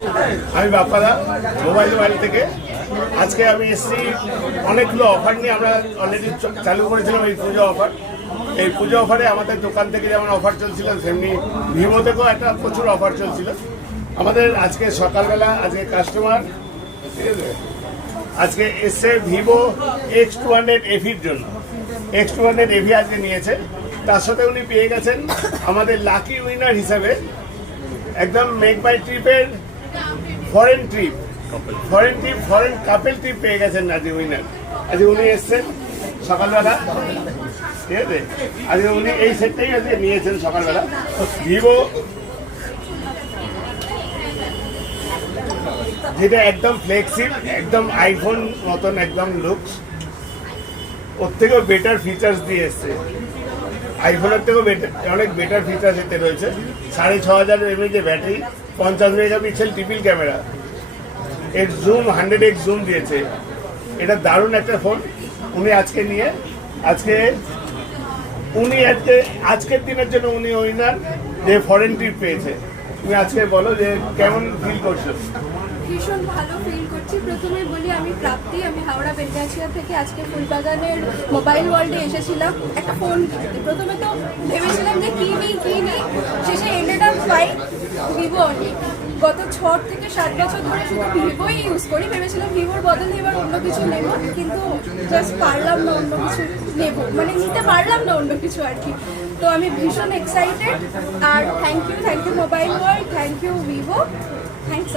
আমি বাপ্পাদা মোবাইল বাড়ি থেকে আজকে আমি এসেছি অনেকগুলো অফার নিয়ে। আমরা অলরেডি চালু করেছিলাম এই পুজো অফার। এই পুজো অফারে আমাদের দোকান থেকে যেমন অফার চলছিল, সেমনি ভিভো থেকেও একটা প্রচুর অফার চলছিল। আমাদের আজকে সকালবেলা আজকে কাস্টমার ঠিক আছে আজকে এসছে ভিভো X200 FEর জন্য। X200 FE আজকে নিয়েছে, তার সাথে উনি পেয়ে গেছেন আমাদের লাকি উইনার হিসাবে একদম মেক বাই ট্রিপের ফরেন কাপেল ট্রিপ পেয়ে গেছেন আজকে উইনার। আজকে উনি এসছেন সকালবেলা ঠিক আছে। আজকে উনি এই সেটটাই আজকে নিয়েছেন সকালবেলা। ভিভো যেটা একদম ফ্লেক্সিবল, একদম আইফোন মতন একদম লুকস, ওর থেকেও বেটার ফিচার্স দিয়ে এসছে। আইফোনের থেকেও অনেক বেটার ফিচার্স এতে রয়েছে। 6500 mAh battery, 50 megapixel triple camera, এর জুম 100x জুম দিয়েছে। এটা দারুণ একটা ফোন। উনি আজকে নিয়ে আজকের দিনের জন্য উনি উইনার যে ফরেন ট্রিপ পেয়েছে। তুমি আজকে বলো যে কেমন ফিল করছো? ভীষণ ভালো ফিল করছি। প্রথমে বলি আমি প্রাপ্তি, আমি হাওড়া বেলগাছিয়া থেকে আজকে ফুলবাগানের মোবাইল ওয়ার্ল্ডে এসেছিলাম একটা ফোন কিনতে। প্রথমে তো ভেবেছিলাম যে কি নিই, শেষে ended up by Vivo only. গত 6 থেকে 7 বছর ধরে শুধু ভিভোই ইউজ করি। ভেবেছিলাম ভিভোর বদলে এবার অন্য কিছু নেব, কিন্তু জাস্ট পারলাম না অন্য কিছু নেব, মানে নিতে পারলাম না অন্য কিছু আর কি। তো আমি ভীষণ এক্সাইটেড। আর thank you mobile world, thank you Vivo, thanks.